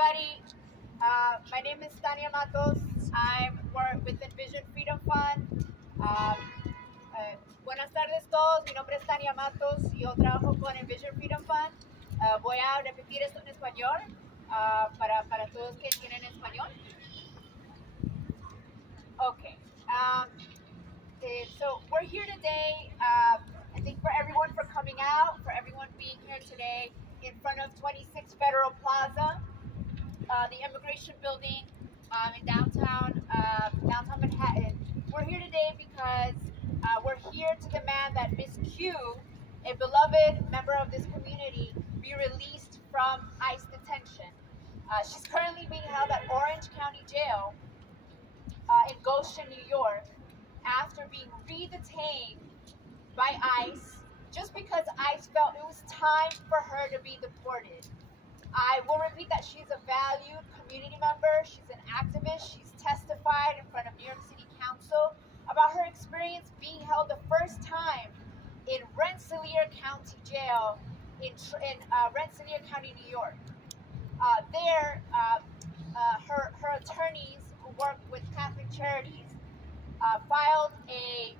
everybody. My name is Tania Matos. I'm with Envision Freedom Fund. Buenas tardes todos. Mi nombre es Tania Matos y yo trabajo con Envision Freedom Fund. Voy a repetir esto en español para todos que tienen español. Okay. So we're here today. I think for everyone for coming out, for everyone being here today in front of 26 Federal Plaza, the immigration building in downtown Manhattan. We're here today because we're here to demand that Miss Q, a beloved member of this community, be released from ICE detention. She's currently being held at Orange County Jail in Goshen, New York, after being re-detained by ICE just because ICE felt it was time for her to be deported. I will repeat that she's a valued community member. She's an activist. She's testified in front of New York City Council about her experience being held the first time in Rensselaer County Jail in Rensselaer County, New York. Her attorneys who work with Catholic Charities filed a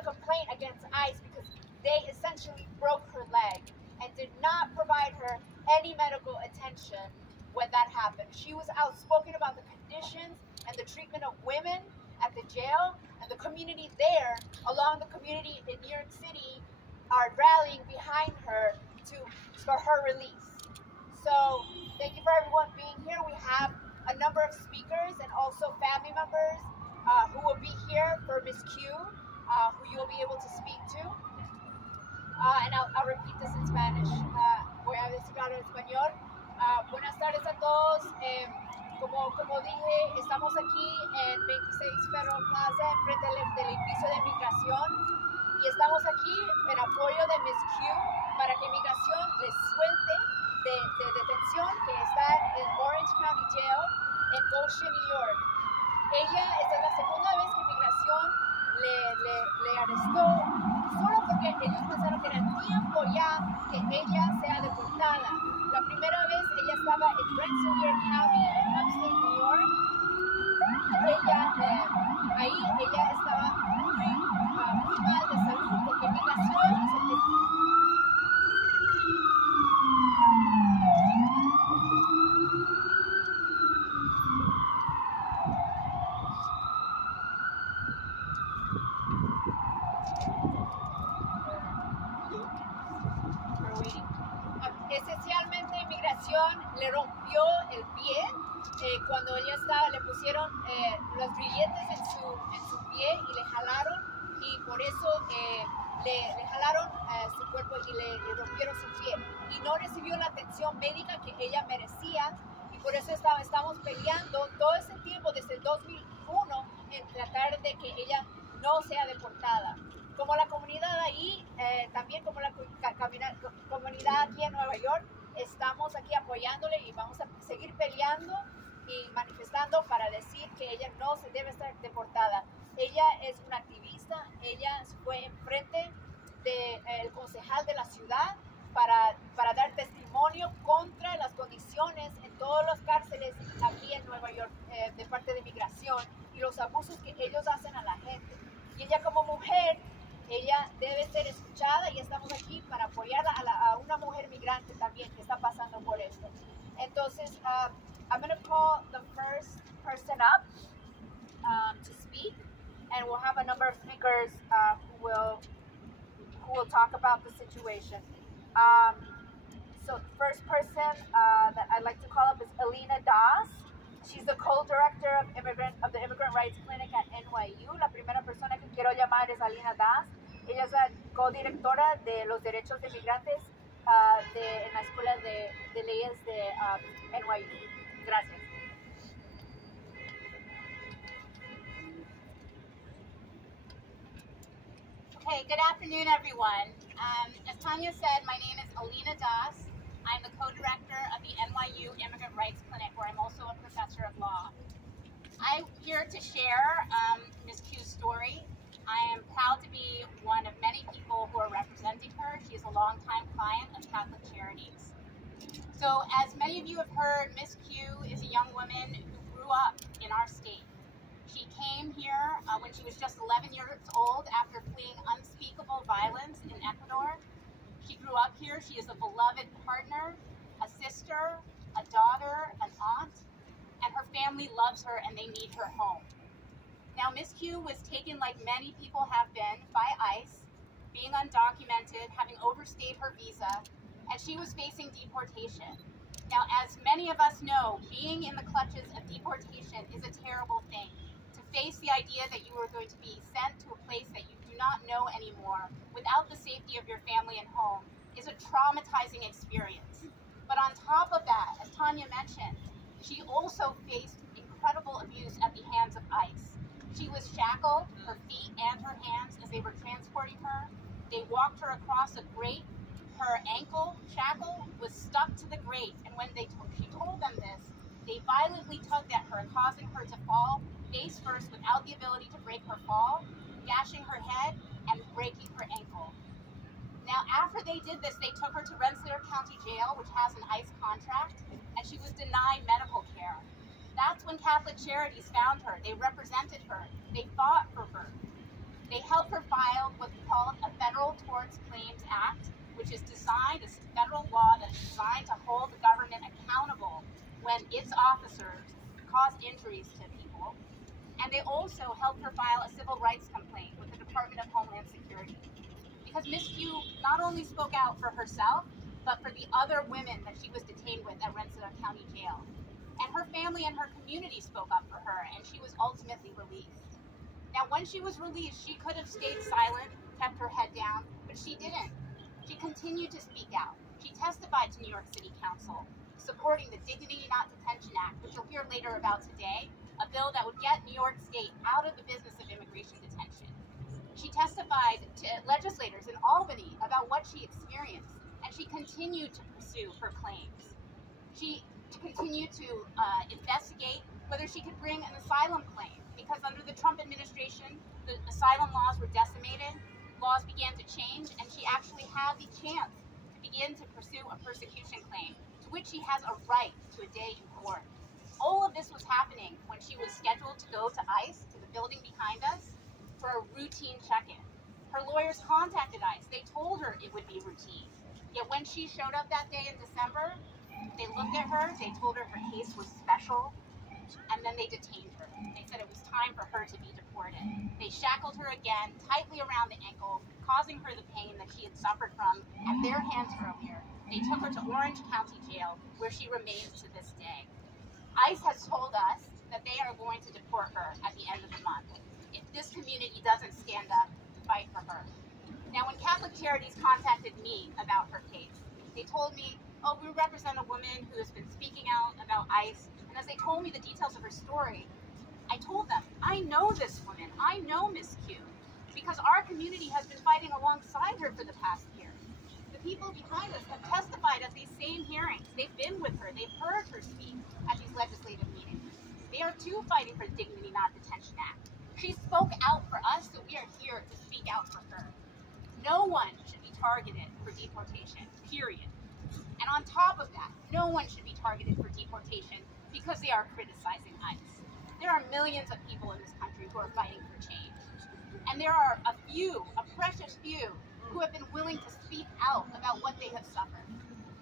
complaint against ICE because they essentially broke her leg and did not provide her any medical attention when that happened. She was outspoken about the conditions and the treatment of women at the jail, and the community there, along the community in New York City, are rallying behind her for her release. So thank you for everyone being here. We have a number of speakers and also family members who will be here for Miss Q, who you will be able to speak to. And I'll repeat this in Spanish. Voy a decirlo en español. Buenas tardes a todos. Como dije, estamos aquí en 26 Federal Plaza, enfrente del edificio de migración. Y estamos aquí en apoyo de Miss Q para que migración les suelte de detención que está en Orange County Jail en Goshen, New York. Esta es la segunda vez que migración le arrestó solo porque ellos pensaron que era tiempo ya que ella sea deportada. La primera vez ella estaba en Rensselaer County en upstate New York. Ella estaba muy mal de salud porque migración esencialmente inmigración le rompió el pie cuando ella le pusieron los grilletes en su pie y le jalaron, y por eso le jalaron su cuerpo y le rompieron su pie, y no recibió la atención médica que ella merecía, y por eso estamos peleando todo ese tiempo desde el 2001 en tratar de que ella no sea deportada. Como la comunidad ahí, también como la comunidad aquí en Nueva York, estamos aquí apoyándole y vamos a seguir peleando y manifestando para decir que ella no se debe estar deportada. Ella es una activista, ella fue enfrente del concejal de la ciudad para dar testimonio contra las condiciones en todas las cárceles aquí en Nueva York de parte de migración y los abusos que ellos hacen a la gente. Y ella como mujer, ella debe ser escuchada, y estamos aquí para apoyarla a una mujer migrante también que está pasando por esto. Entonces, I'm going to call the first person up to speak, and we'll have a number of speakers who will talk about the situation. So the first person that I'd like to call up is Alina Das. She's the co-director of the Immigrant Rights Clinic at NYU. La primera persona que quiero llamar es Alina Das. Ella es la co-directora de los derechos de migrantes en la Escuela de Leyes de NYU. Gracias. Okay, good afternoon, everyone. As Tanya said, my name is Alina Das. I'm the co-director of the NYU Immigrant Rights Clinic, where I'm also a professor of law. I'm here to share Ms. Q's story. I am proud to be one of many people who are representing her. She is a longtime client of Catholic Charities. So as many of you have heard, Ms. our state. She came here when she was just 11 years old after fleeing unspeakable violence in Ecuador. She grew up here. She is a beloved partner, a sister, a daughter, an aunt, and her family loves her and they need her home. Now, Miss Q was taken, like many people have been, by ICE, being undocumented, having overstayed her visa, and she was facing deportation. Now, as many of us know, being in the clutches of deportation is a terrible thing. To face the idea that you are going to be sent to a place that you do not know anymore without the safety of your family and home is a traumatizing experience. But on top of that, as Tanya mentioned, she also faced incredible abuse at the hands of ICE. She was shackled, her feet and her hands, as they were transporting her. They walked her across a grate. Her ankle shackle was stuck to the grate, and when she told them this, they violently tugged at her, causing her to fall face first without the ability to break her fall, gashing her head and breaking her ankle. Now, after they did this, they took her to Rensselaer County Jail, which has an ICE contract, and she was denied medical care. That's when Catholic Charities found her. They represented her. They fought for her. They helped her file what's called a Federal Torts Claims Act, which is designed, a federal law that is designed to hold the government accountable when its officers cause injuries to people. And they also helped her file a civil rights complaint with the Department of Homeland Security. Because Miss Q not only spoke out for herself, but for the other women that she was detained with at Rensselaer County Jail. And her family and her community spoke up for her, and she was ultimately released. Now, when she was released, she could have stayed silent, kept her head down, but she didn't. She continued to speak out. She testified to New York City Council, supporting the Dignity Not Detention Act, which you'll hear later about today, a bill that would get New York State out of the business of immigration detention. She testified to legislators in Albany about what she experienced, and she continued to pursue her claims. She continued to investigate whether she could bring an asylum claim, because under the Trump administration, the asylum laws were decimated, laws began to change, and she actually had the chance to begin to pursue a persecution claim, to which she has a right to a day in court. All of this was happening when she was scheduled to go to ICE, to the building behind us, for a routine check-in. Her lawyers contacted ICE. They told her it would be routine. Yet when she showed up that day in December, they looked at her, they told her her case was special, and then they detained her. They said it was time for her to be deported. They shackled her again, tightly around the ankle, causing her the pain that she had suffered from at their hands earlier. They took her to Orange County Jail, where she remains to this day. ICE has told us that they are going to deport her at the end of the month if this community doesn't stand up to fight for her. Now, when Catholic Charities contacted me about her case, they told me, oh, we represent a woman who has been speaking out about ICE. And as they told me the details of her story, I told them, I know this woman. I know Miss Q, because our community has been fighting alongside her for the past year. The people behind us have testified at these same hearings. They've been with her. They've heard her speak at these legislative meetings. They are too fighting for the Dignity Not Detention Act. She spoke out for us, so we are here to speak out for her. No one should be targeted for deportation, period. And on top of that, no one should be targeted for deportation because they are criticizing ICE. There are millions of people in this country who are fighting for change. And there are a few, a precious few, who have been willing to speak out about what they have suffered.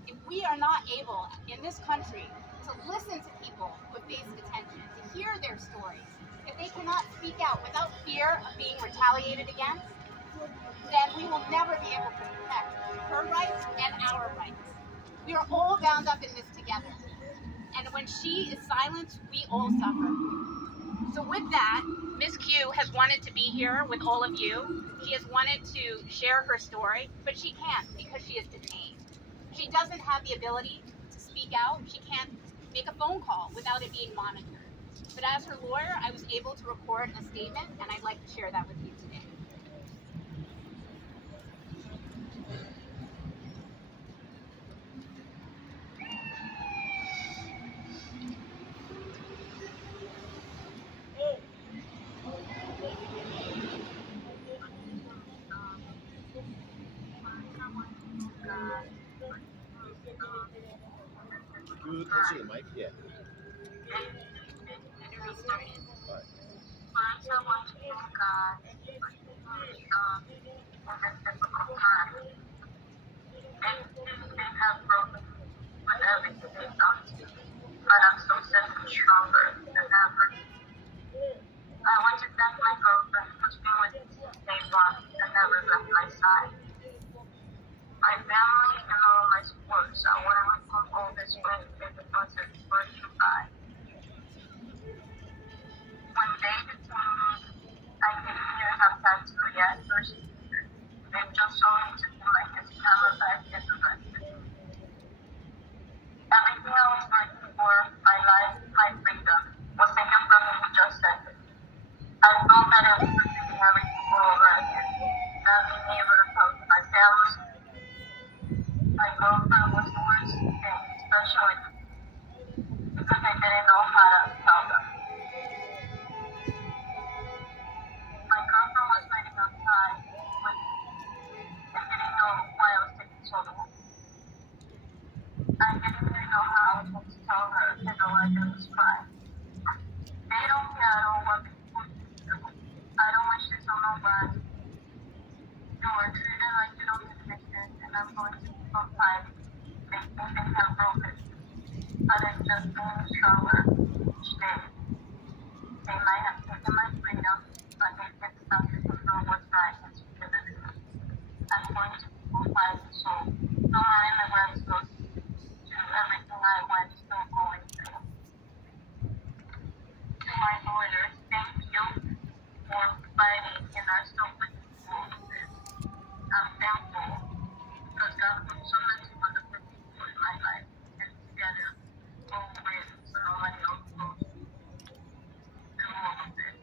If we are not able, in this country, to listen to people who face detention, to hear their stories, if they cannot speak out without fear of being retaliated against, then we will never be able to protect her rights and our rights. We are all bound up in this together. And when she is silent, we all suffer. So with that, Miss Q has wanted to be here with all of you. She has wanted to share her story, but she can't because she is detained. She doesn't have the ability to speak out. She can't make a phone call without it being monitored. But as her lawyer, I was able to record a statement, and I'd like to share that with you today. Close to the mic, yeah. difficult time. They have broken with everything they've done to me, but I'm so simply stronger than ever. I want to thank my girlfriend who's been with me since day one and never left my side. My family and all of my supporters are what I would call all this way if it wasn't for you guys. When David told me I didn't even have time to react first, they just told me to feel like his camera back in the rest. Everything I was working for, my life, my freedom, was taken from me in just seconds. I felt that it was repeating everything all over again. Not being able to talk to my family, my girlfriend was the worst thing, especially because I didn't know how to tell them. My girlfriend was waiting outside with me and didn't know why I was taking so long. I didn't really know how I was going to tell her, and all I did was cry. They don't care at all what people do. I don't wish this on nobody. You were treated like you don't exist, and I'm going to keep on fighting. They think they have broken, but I'm just getting stronger each day. They might have taken my freedom, but they did something to do what's right and stupidity. I'm going to keep on fighting, so no more immigrants go to everything I went still going through. To my lawyers, thank you for fighting in our so many movements. I'm thankful because God put so many wonderful people in my life, and together we'll win so nobody else goes through all of this.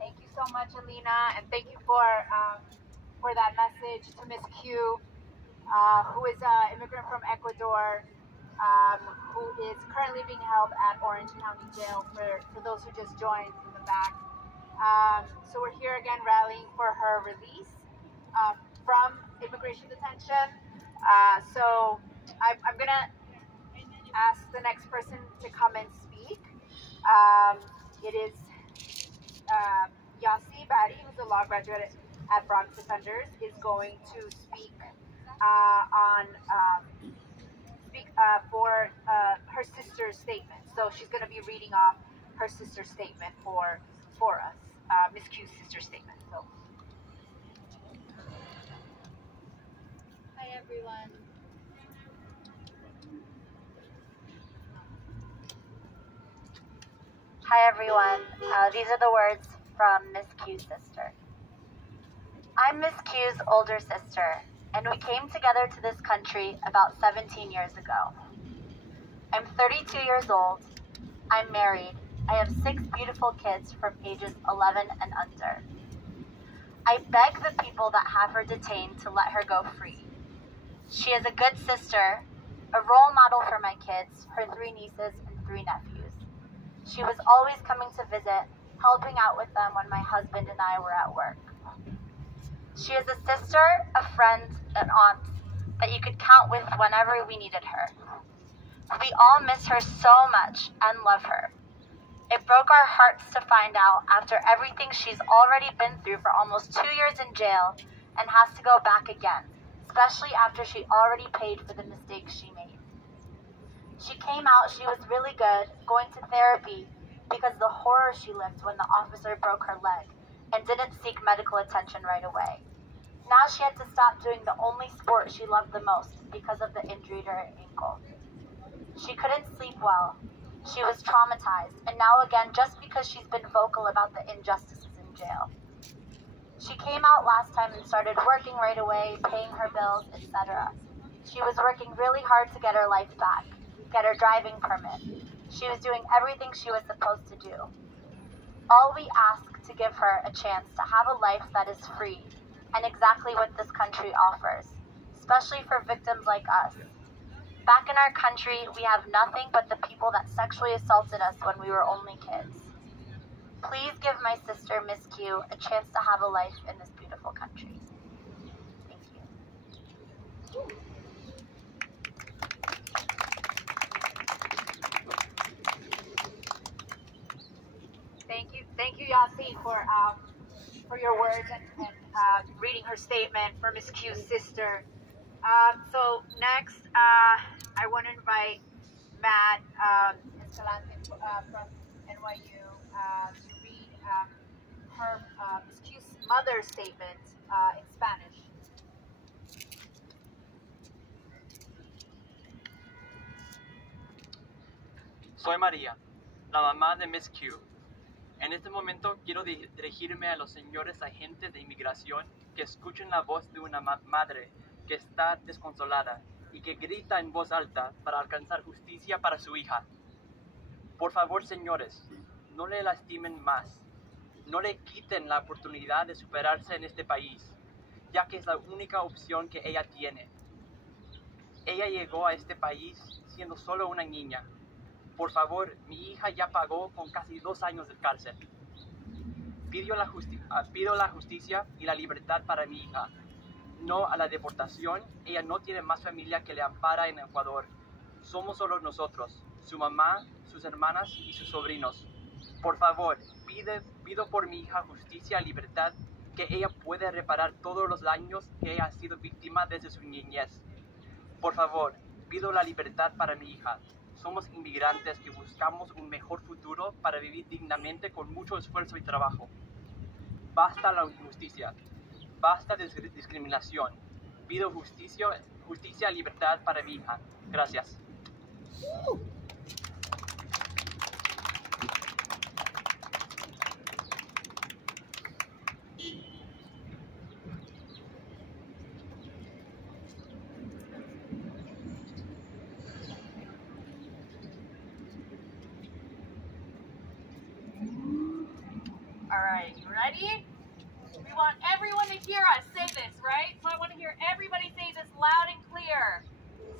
Thank you so much, Alina, and thank you for that message to Miss Q, who is an immigrant from Ecuador, who is currently being held at Orange County Jail for those who just joined in the back. So we're here again rallying for her release from immigration detention. So I'm gonna ask the next person to come and speak. It is Yasi Badi, who's a law graduate at Bronx Defenders, is going to speak for her sister's statement. So she's going to be reading off her sister's statement for us, Miss Q's sister's statement. So. Hi everyone. Hi everyone. These are the words from Miss Q's sister. I'm Miss Q's older sister, and we came together to this country about 17 years ago. I'm 32 years old. I'm married. I have 6 beautiful kids from ages 11 and under. I beg the people that have her detained to let her go free. She is a good sister, a role model for my kids, her 3 nieces and 3 nephews. She was always coming to visit, helping out with them when my husband and I were at work. She is a sister, a friend, an aunt that you could count with whenever we needed her. We all miss her so much and love her. It broke our hearts to find out after everything she's already been through for almost 2 years in jail and has to go back again, especially after she already paid for the mistakes she made. She came out, she was really good, going to therapy because the horror she lived when the officer broke her leg and didn't seek medical attention right away. Now she had to stop doing the only sport she loved the most because of the injury to her ankle. She couldn't sleep well. She was traumatized, and now again just because she's been vocal about the injustices in jail. She came out last time and started working right away, paying her bills, etc. She was working really hard to get her life back, get her driving permit. She was doing everything she was supposed to do. All we ask to give her a chance to have a life that is free, and exactly what this country offers, especially for victims like us. Back in our country, we have nothing but the people that sexually assaulted us when we were only kids. Please give my sister, Miss Q, a chance to have a life in this beautiful country. Thank you. for your words and reading her statement for Miss Q's sister. So next, I want to invite Matt Escalante from NYU to read her Miss Q's mother's statement in Spanish. Soy María, la mamá de Miss Q. En este momento quiero dirigirme a los señores agentes de inmigración que escuchen la voz de una madre que está desconsolada y que grita en voz alta para alcanzar justicia para su hija. Por favor, señores, no le lastimen más. No le quiten la oportunidad de superarse en este país, ya que es la única opción que ella tiene. Ella llegó a este país siendo solo una niña. Por favor, mi hija ya pagó con casi 2 años de cárcel. Pido la justicia y la libertad para mi hija. No a la deportación. Ella no tiene más familia que le ampara en Ecuador. Somos solo nosotros, su mamá, sus hermanas y sus sobrinos. Por favor, pido por mi hija justicia y libertad, que ella pueda reparar todos los daños que ella ha sido víctima desde su niñez. Por favor, pido la libertad para mi hija. Somos inmigrantes que buscamos un mejor futuro para vivir dignamente con mucho esfuerzo y trabajo. Basta la injusticia. Basta de discriminación. Pido justicia y libertad para mi hija. Gracias. All right, you ready? We want everyone to hear us say this, right? So I want to hear everybody say this loud and clear.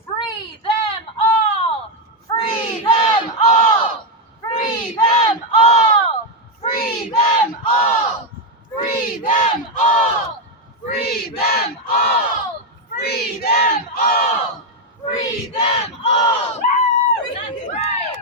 Free them all! Free them all! Free them all! Free them all! Free them all! Free them all! Free them all! Free them all! That's right!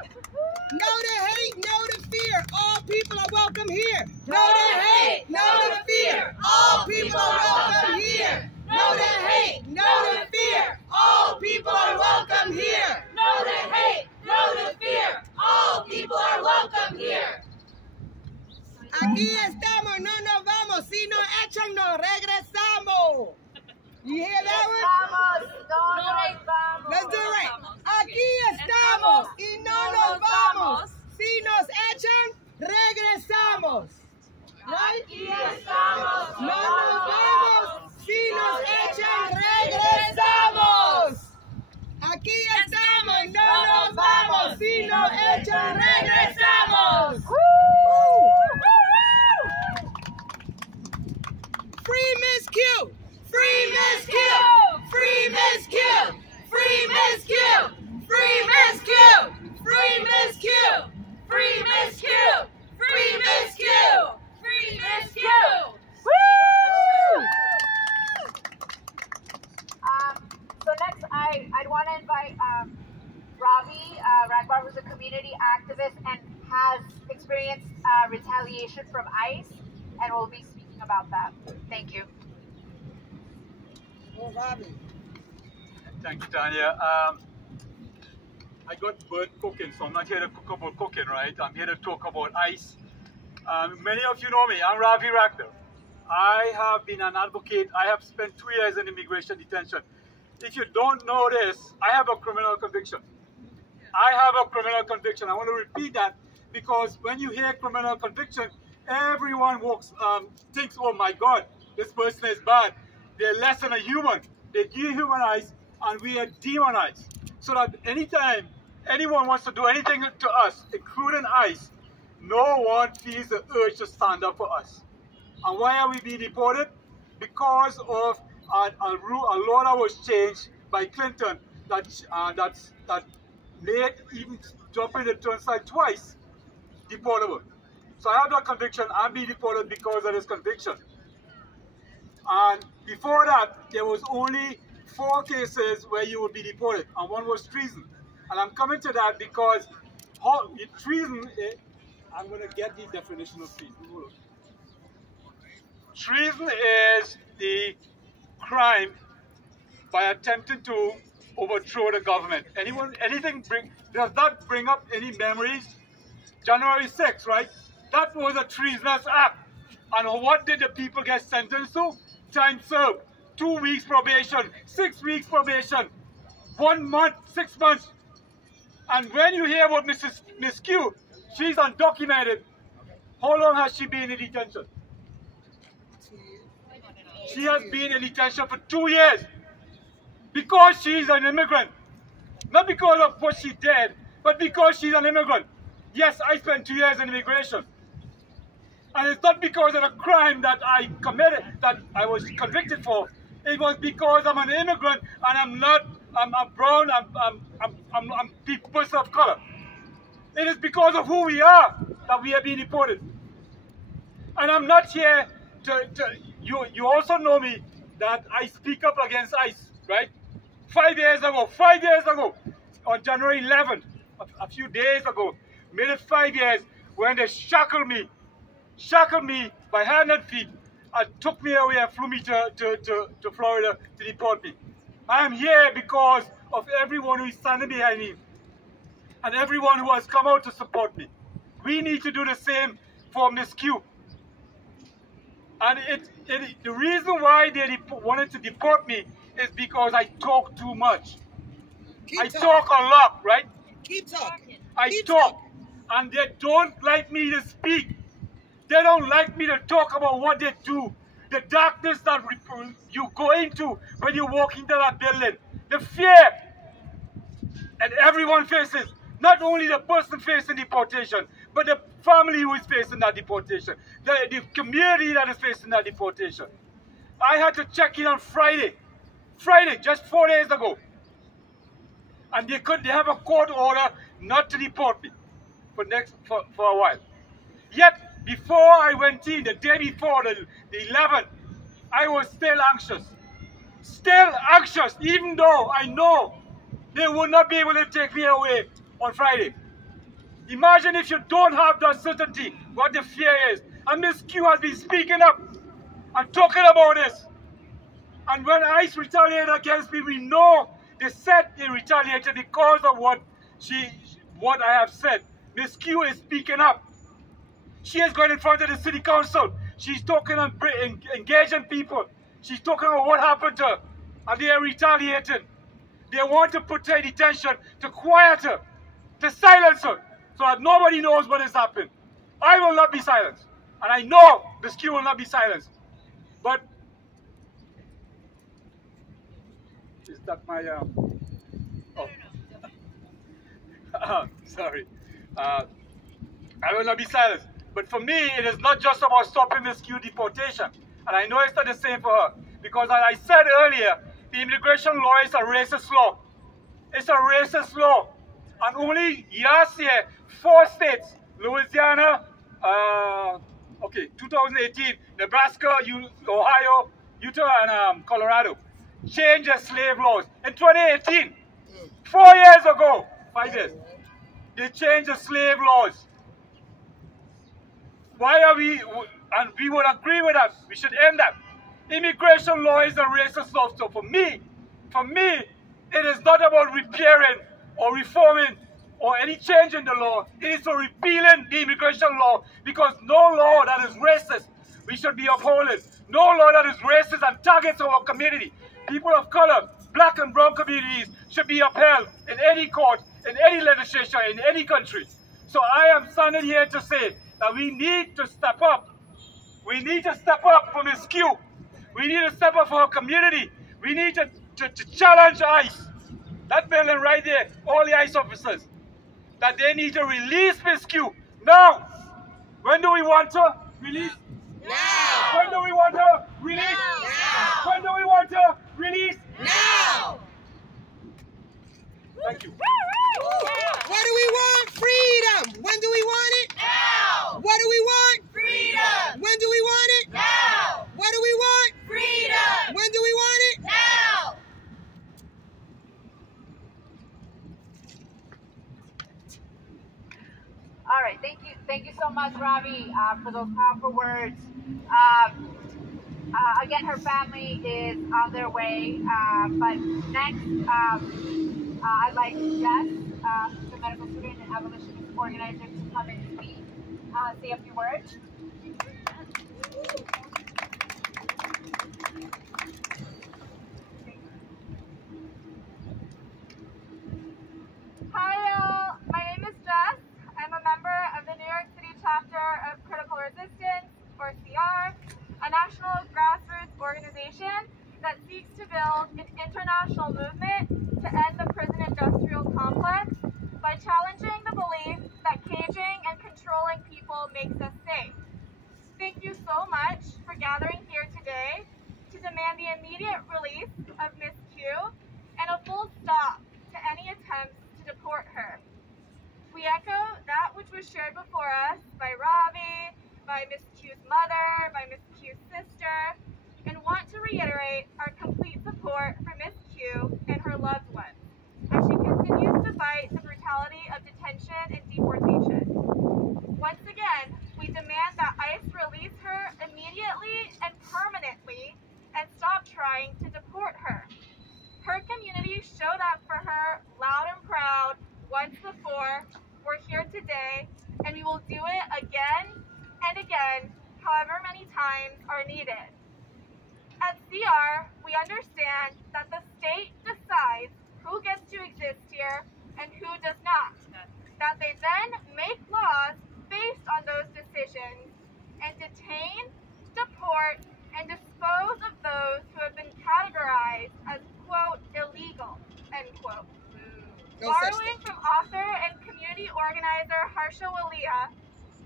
No to hate, no to fear. All people are welcome here. No to hate, no to fear. All people are welcome here. No to hate, no to fear. All people are welcome here. No to hate, no to fear. All people are welcome here. Aquí estamos, no nos vamos. Si nos echan, nos regresamos. You hear that one? Let's do it right. Aquí estamos y no nos vamos. Si nos echan, regresamos. Right? Aquí estamos. No nos vamos. Si nos echan, regresamos. Aquí estamos y no nos vamos. Si nos echan, regresamos. Free Miss Q. Free Miss Q. Free Miss Q. Free Miss Q. Free Miss Q. Free Miss Q. Free Miss Q. Free Miss Q. Free Miss Q. So next, I'd want to invite Ravi Ragbar, who's a community activist and has experienced retaliation from ICE, and we'll be speaking about that. Thank you. Oh, Ravi. Thank you, Tanya. I got burnt cooking, so I'm not here to talk about cooking, right? I'm here to talk about ICE. Many of you know me. I'm Ravi Ragnar. I have been an advocate. I have spent 2 years in immigration detention. If you don't know this, I have a criminal conviction. I have a criminal conviction. I want to repeat that because when you hear criminal conviction, everyone thinks, oh my God, this person is bad. They're less than a human. They dehumanize and we are demonized. So that anytime anyone wants to do anything to us, including ICE, no one feels the urge to stand up for us. And why are we being deported? Because of a law that was changed by Clinton that made even jumping the turnstile twice deportable. So I have that conviction. I'm being deported because of this conviction. And before that, there was only 4 cases where you would be deported, and one was treason. And I'm coming to that because treason, I'm going to get the definition of treason. Treason is the crime by attempting to overthrow the government. Does that bring up any memories? January 6th, right? That was a treasonous act. And what did the people get sentenced to? Time served, 2 weeks probation, 6 weeks probation, 1 month, 6 months. And when you hear about Miss Q, she's undocumented. How long has she been in detention? She has been in detention for 2 years because she's an immigrant. Not because of what she did, but because she's an immigrant. Yes, I spent 2 years in immigration. And it's not because of a crime that I committed, that I was convicted for. It was because I'm an immigrant and I'm brown, I'm a person of color. It is because of who we are that we are being deported. And I'm not here you also know me that I speak up against ICE, right? 5 years ago, on January 11th, a few days ago, made it 5 years when they shackled me by hand and feet and took me away and flew me to Florida to deport me. I am here because of everyone who is standing behind me and everyone who has come out to support me. We need to do the same for Miss Q. And the reason why they wanted to deport me is because I talk too much. I talk a lot, right? Keep talking. I talk. And they don't like me to speak. They don't like me to talk about what they do. The darkness that you go into when you walk into that building. The fear that everyone faces. Not only the person facing deportation, but the family who is facing that deportation. The community that is facing that deportation. I had to check in on Friday, just 4 days ago. And they have a court order not to deport me for a while. Yet, before I went in, the day before, the 11th, I was still anxious. Still anxious, even though I know they will not be able to take me away on Friday. Imagine if you don't have that certainty, what the fear is. And Miss Q has been speaking up and talking about this. And when ICE retaliated against me, we know they said they retaliated because of what I have said. Miss Q is speaking up. She is going in front of the city council. She's talking and engaging people. She's talking about what happened to her. And they are retaliating. They want to put her in detention to quiet her, to silence her, so that nobody knows what has happened. I will not be silenced. And I know Miss Q will not be silenced. But is that my sorry. I will not be silenced. But for me, it is not just about stopping Miss Q deportation. And I know it's not the same for her. Because as I said earlier, the immigration law is a racist law. It's a racist law. And only last year, 4 states, Louisiana, 2018, Nebraska, Ohio, Utah, and Colorado, changed their slave laws. In 2018, 4 years ago, 5 years, they changed the slave laws. Why are we, and we would agree with that, we should end that. Immigration law is a racist law. So for me, it is not about repairing or reforming or any change in the law. It is for repealing the immigration law, because no law that is racist we should be upholding. No law that is racist and targets our community, people of color, black and brown communities, should be upheld in any court, in any legislature, in any country. So I am standing here to say that we need to step up. We need to step up for Ms. Q. We need to step up for our community. We need to challenge ICE. That building right there, all the ICE officers, that they need to release Ms. Q. Now, when do we want to release? Now. When do we want to release? Now. When do we want to release? Now. Thank you. What do we want? Freedom. When do we want it? Now. What do we want? Freedom. When do we want it? Now. What do we want? Freedom. When do we want it? Now. All right, thank you so much, Ravi, for those powerful words. Again, her family is on their way, but next, I'd like Jess, the medical student and abolitionist organizer, to come and speak, say a few words. Hi y'all, my name is Jess. I'm a member of the New York City chapter of Critical Resistance, or CR, a national grassroots organization that seeks to build an international movement to end the prison industrial complex by challenging the belief that caging and controlling people makes us safe. Thank you so much for gathering here today to demand the immediate release of Ms. Q and a full stop to any attempts to deport her. We echo that which was shared before us by Ravi, by Ms. Q's mother, by Ms. Q's sister, and want to reiterate our complete support for Ms. Q and her loved ones as she continues to fight the brutality of detention and deportation. Once again, we demand that ICE release her immediately and permanently and stop trying to deport her. Her community showed up for her loud and proud once before. We're here today, and we will do it again and again, however many times are needed. At CR, we understand that the state decides who gets to exist here and who does not, that they then make laws based on those decisions and detain, deport, and dispose of those who have been categorized as, quote, illegal, end quote. Borrowing from author and community organizer Harsha Walia,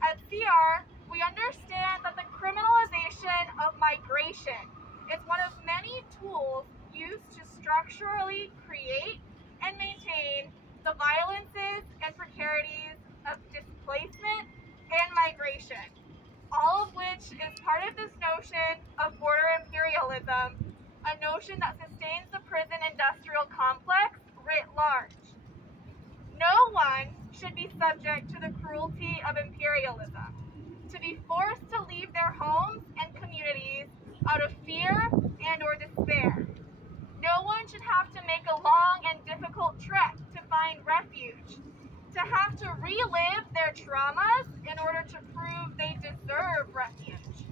at CR, we understand that the criminalization of migration is one of many tools used to structurally create and maintain the violences and precarities of displacement and migration, all of which is part of this notion of border imperialism, a notion that sustains the prison industrial complex writ large. No one should be subject to the cruelty of imperialism, to be forced to leave their homes and communities out of fear and or despair. No one should have to make a long and difficult trek to find refuge, to have to relive their traumas in order to prove they deserve refuge.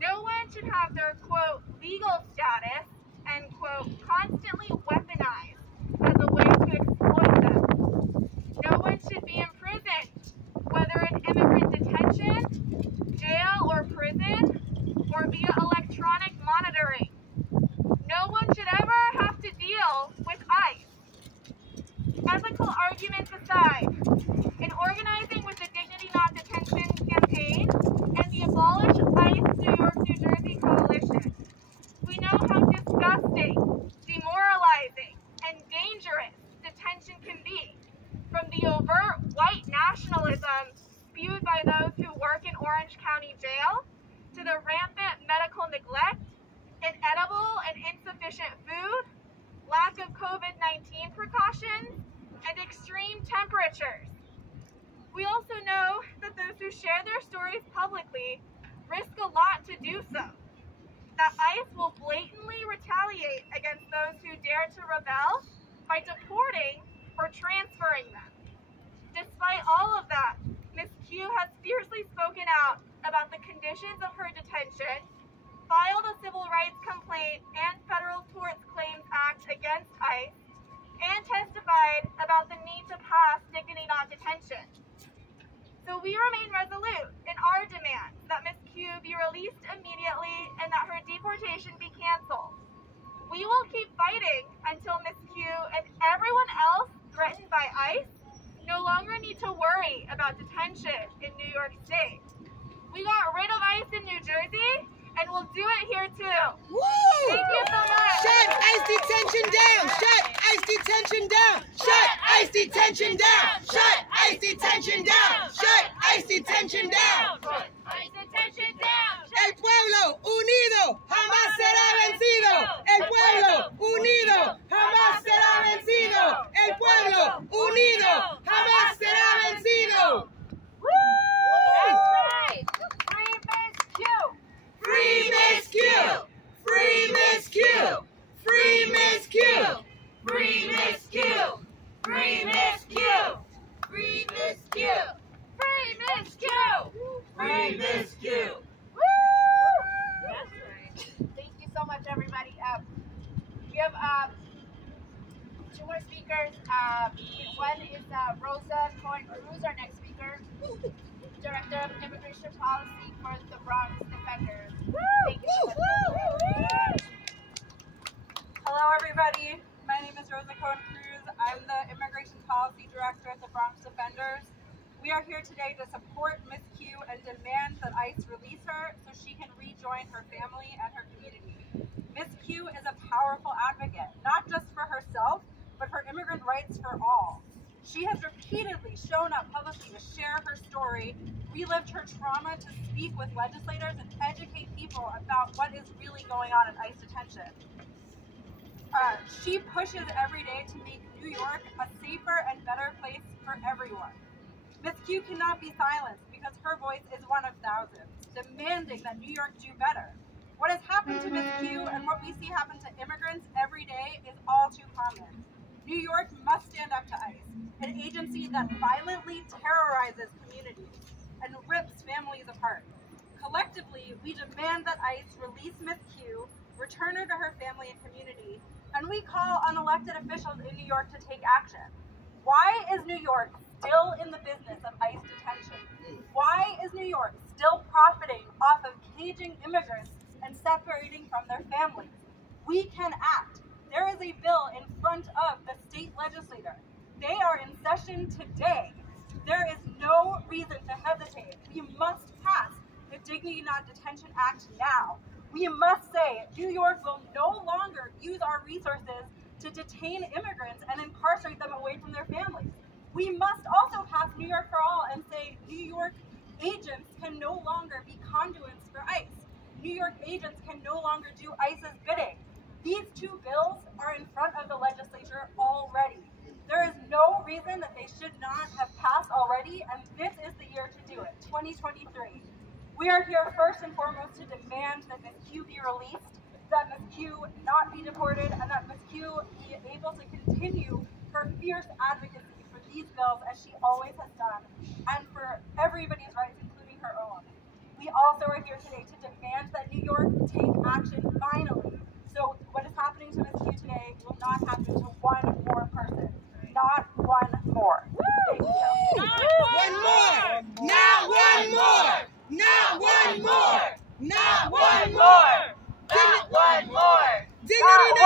No one should have their, quote, legal status, end quote, constantly weaponized as a way to exploit them. No one should be imprisoned, whether in immigrant detention, jail or prison, or via electronic monitoring. No one should ever have to deal with ICE. Ethical arguments aside, in organizing with the Dignity Not Detention campaign and the Abolish ICE New York, New Jersey coalition, we know how disgusting, demoralizing, and dangerous detention can be, from the overt white nationalism spewed by those who work in Orange County Jail, to the rampant medical neglect, inedible and insufficient food, lack of COVID-19 precautions, and extreme temperatures. We also know that those who share their stories publicly risk a lot to do so, that ICE will blatantly retaliate against those who dare to rebel by deporting or transferring them. Despite all of that, Ms. Q has fiercely spoken out about the conditions of her detention, filed a civil rights complaint and Federal Tort Claims Act against ICE, and testified about the need to pass Dignity Not Detention. So we remain resolute in our demand that Ms. Q be released immediately and that her deportation be canceled. We will keep fighting until Ms. Q and everyone else threatened by ICE no longer need to worry about detention in New York State. We got rid of ICE in New Jersey, and we'll do it here too. Woo! Thank you so much. Shut ICE detention down! Shut ICE detention down! Shut ICE detention down! Shut ICE detention down! Shut ICE detention down! Shut ICE detention down. El pueblo unido jamás será vencido. El pueblo unido jamás será vencido. El pueblo unido jamás será vencido. That's right. Free Ms. Q. Free Ms. Q. two more speakers. One is Rosa Cohen-Cruz, our next speaker, Director of Immigration Policy for the Bronx Defenders. Thank you so much. Hello, everybody. My name is Rosa Cohen-Cruz. I'm the Immigration Policy Director at the Bronx Defenders. We are here today to support Ms. Q and demand that ICE release her so she can rejoin her family and her community. Ms. Q is a powerful advocate, not just for herself, but for immigrant rights for all. She has repeatedly shown up publicly to share her story, relived her trauma, to speak with legislators and educate people about what is really going on in ICE detention. She pushes every day to make New York a safer and better place for everyone. Ms. Q cannot be silenced because her voice is one of thousands, demanding that New York do better. What has happened to Ms. Q and what we see happen to immigrants every day is all too common. New York must stand up to ICE, an agency that violently terrorizes communities and rips families apart. Collectively, we demand that ICE release Ms. Q, return her to her family and community, and we call on elected officials in New York to take action. Why is New York still in the business of ICE detention? Why is New York still profiting off of caging immigrants and separating from their families? We can act. There is a bill in front of the state legislature. They are in session today. There is no reason to hesitate. We must pass the Dignity Not Detention Act now. We must say New York will no longer use our resources to detain immigrants and incarcerate them away from their families. We must also pass New York for All and say New York agents can no longer be conduits for ICE. New York agents can no longer do ICE's bidding. These two bills are in front of the legislature already. There is no reason that they should not have passed already, and this is the year to do it, 2023. We are here first and foremost to demand that Ms. Q be released, that Ms. Q not be deported, and that Ms. Q be able to continue her fierce advocacy for these bills as she always has done, and for everybody's rights, including her own. We also are here today to demand that New York take action finally. So what is happening to Ms. Q today will not happen to one more person. Not one more. Thank you. One more! Not one more! Not one more! Not one more! Not one more! Dignity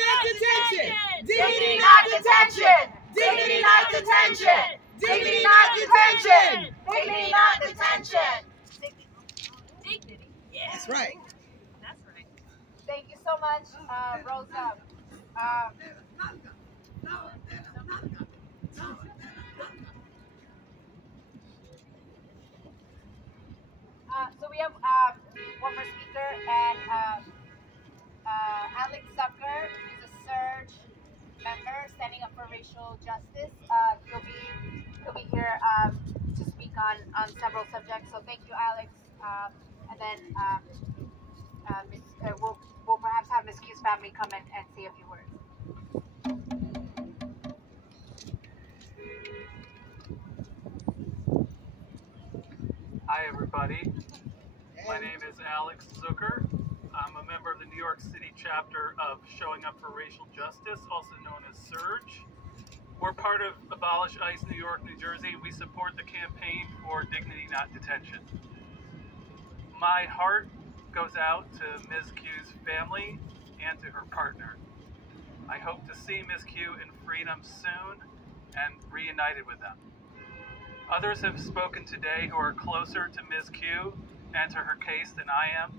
not detention! Dignity not detention! Dignity not detention! Dignity not detention! Dignity not detention! Dignity not detention! Dignity. Yeah. That's right. That's right. Thank you so much, Rosa. So we have one more speaker, and Alex Zucker, who's a surge member standing up for racial justice. He'll be here to speak on several subjects. So thank you, Alex. And then we'll perhaps have Ms. Q's family come in and say a few words. Hi, everybody. My name is Alex Zucker. I'm a member of the New York City chapter of Showing Up for Racial Justice, also known as SURGE. We're part of Abolish ICE New York, New Jersey. We support the campaign for Dignity Not Detention. My heart goes out to Ms. Q's family and to her partner. I hope to see Ms. Q in freedom soon and reunited with them. Others have spoken today who are closer to Ms. Q and to her case than I am.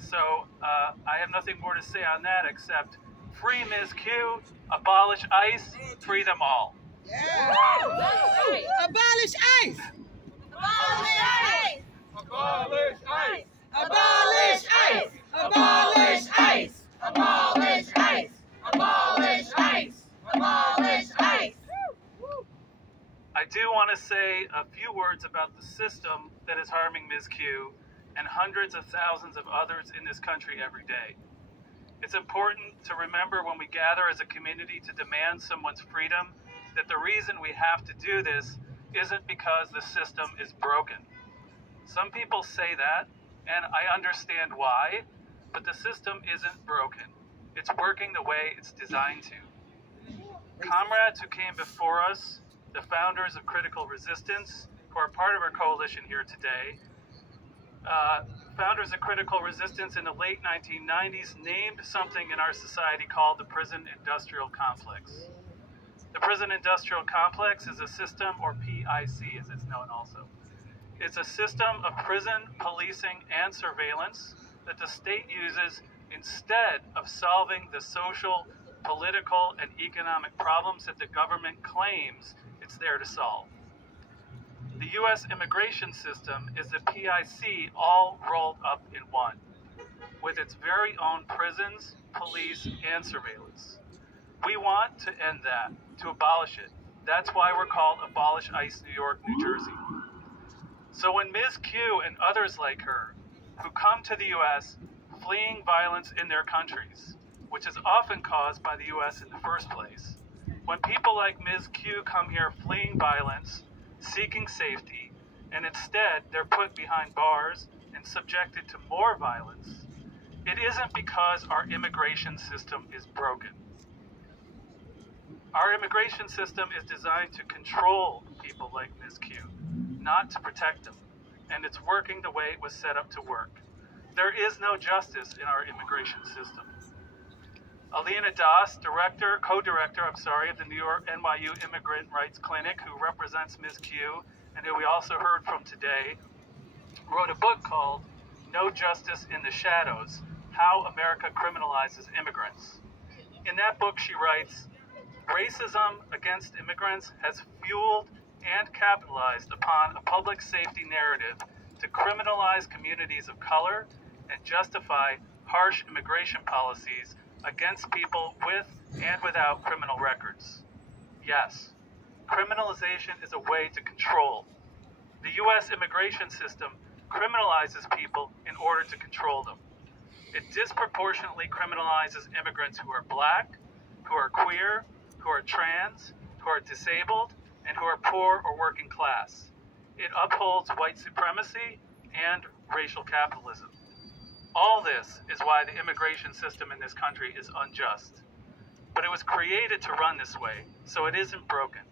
So I have nothing more to say on that except free Ms. Q, abolish ICE, free them all. Yeah. Abolish ICE! Abolish ICE! Abolish ICE! Abolish ICE! Abolish ICE! Abolish ICE! Abolish ICE! Abolish ICE! I do want to say a few words about the system that is harming Ms. Q and hundreds of thousands of others in this country every day. It's important to remember when we gather as a community to demand someone's freedom that the reason we have to do this isn't because the system is broken. Some people say that, and I understand why, but the system isn't broken. It's it's working the way it's designed to. Comrades who came before us, the founders of Critical Resistance, who are part of our coalition here today, founders of Critical Resistance in the late 1990s named something in our society called the prison industrial complex. The prison industrial complex is a system, or PIC as it's known also. It's a system of prison, policing, and surveillance that the state uses instead of solving the social, political, and economic problems that the government claims it's there to solve. The U.S. immigration system is the PIC all rolled up in one, with its very own prisons, police, and surveillance. We want to end that, to abolish it. That's why we're called Abolish ICE New York, New Jersey. So when Ms. Q and others like her, who come to the U.S. fleeing violence in their countries, which is often caused by the U.S. in the first place, when people like Ms. Q come here fleeing violence, seeking safety, and instead they're put behind bars and subjected to more violence, it isn't because our immigration system is broken. Our immigration system is designed to control people like Ms. Q, not to protect them, and it's working the way it was set up to work. There is no justice in our immigration system. Alina Das, co-director of the New York NYU Immigrant Rights Clinic, who represents Ms. Q, and who we also heard from today, wrote a book called No Justice in the Shadows, How America Criminalizes Immigrants. In that book, she writes, racism against immigrants has fueled and capitalized upon a public safety narrative to criminalize communities of color and justify harsh immigration policies against people with and without criminal records. Yes, criminalization is a way to control. The U.S. immigration system criminalizes people in order to control them. It disproportionately criminalizes immigrants who are black, who are queer, who are trans, who are disabled, and who are poor or working class. It upholds white supremacy and racial capitalism. All this is why the immigration system in this country is unjust. But it was created to run this way, so it isn't broken.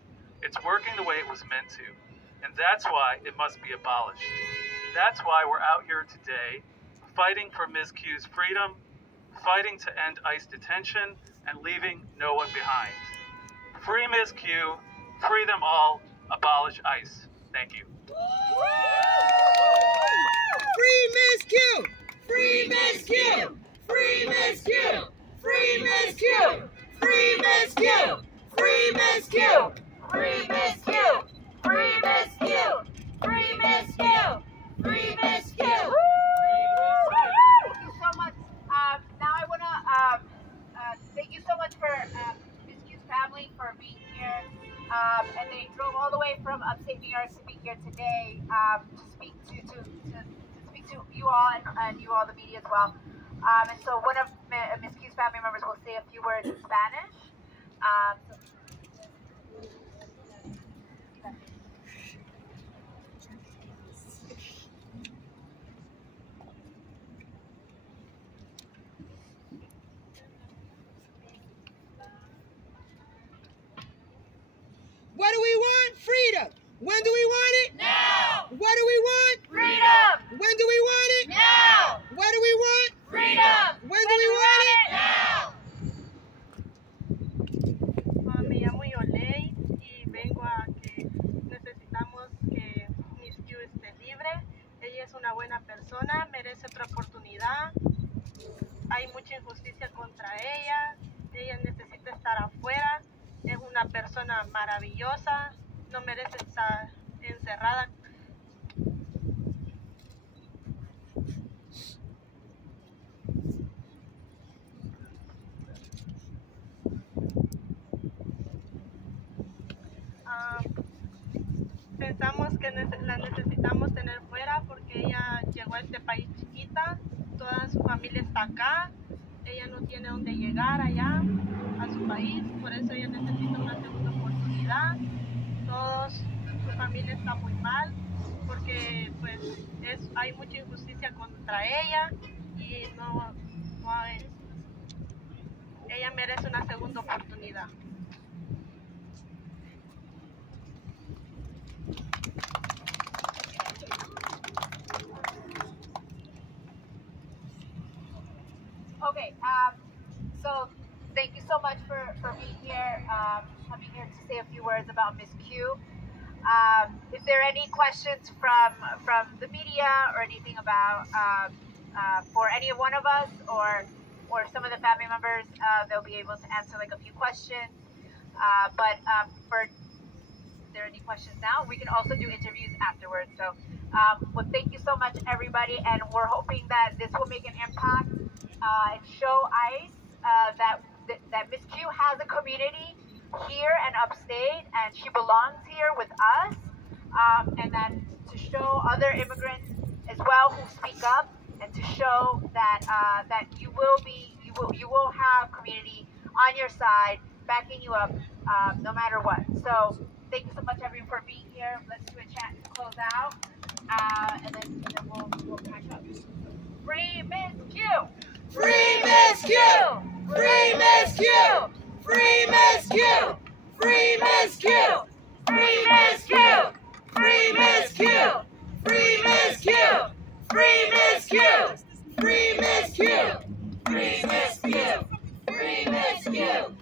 It's working the way it was meant to, and that's why it must be abolished. That's why we're out here today, fighting for Ms. Q's freedom, fighting to end ICE detention, and leaving no one behind. Free Ms. Q, free them all, abolish ICE. Thank you. Free Ms. Q! Free Ms. Q! Free Ms. Q! Free Ms. Q! Free Ms. Q! Free Ms. Q! Free Ms. Q! Free Ms. Q! Free Ms. Q! Free Ms. Q! Thank you so much. Now I want to thank you so much for Ms. Q's family for being here. And they drove all the way from upstate New York to be here today to speak to you all and you all, the media as well. And so one of Ms. Q's family members will say a few words in Spanish. What do we want? Freedom. When do we want it? Now. What do we want? Freedom. When do we want it? Now. What do we want? Freedom. When do we want it? Now. Me llamo Yolei y vengo a que necesitamos que Miss Q esté libre. Ella es una buena persona, merece otra oportunidad. Hay mucha injusticia contra ella. Ella necesita estar afuera. Es una persona maravillosa. No merece estar encerrada. Pensamos que la necesitamos tener fuera porque ella llegó a este país chiquita, toda su familia está acá, ella no tiene dónde llegar allá a su país, por eso ella necesita una segunda oportunidad. Toda su familia está muy mal porque pues hay mucha injusticia contra ella y no hay. ella merece una segunda oportunidad. Okay, so thank you so much for being here, coming here to say a few words about Miss Q. If there are any questions from the media or anything about for any one of us or some of the family members, they'll be able to answer like a few questions. But for if there are any questions now, we can also do interviews afterwards. So, well, thank you so much, everybody, and we're hoping that this will make an impact and show ICE that Miss Q has a community here and upstate, and she belongs here with us, and that to show other immigrants as well who speak up, and to show that that you will have community on your side, backing you up no matter what. So thank you so much, everyone, for being here. Let's do a chat to close out, and then we'll pack up. Free Miss Q! Free Miss Q! Free Miss Q! Free Miss Q! Free Miss Q! Free Miss Q! Free Miss Q! Free Miss Q! Free Miss Q! Free Miss Q! Free Miss Q! Free Miss Q!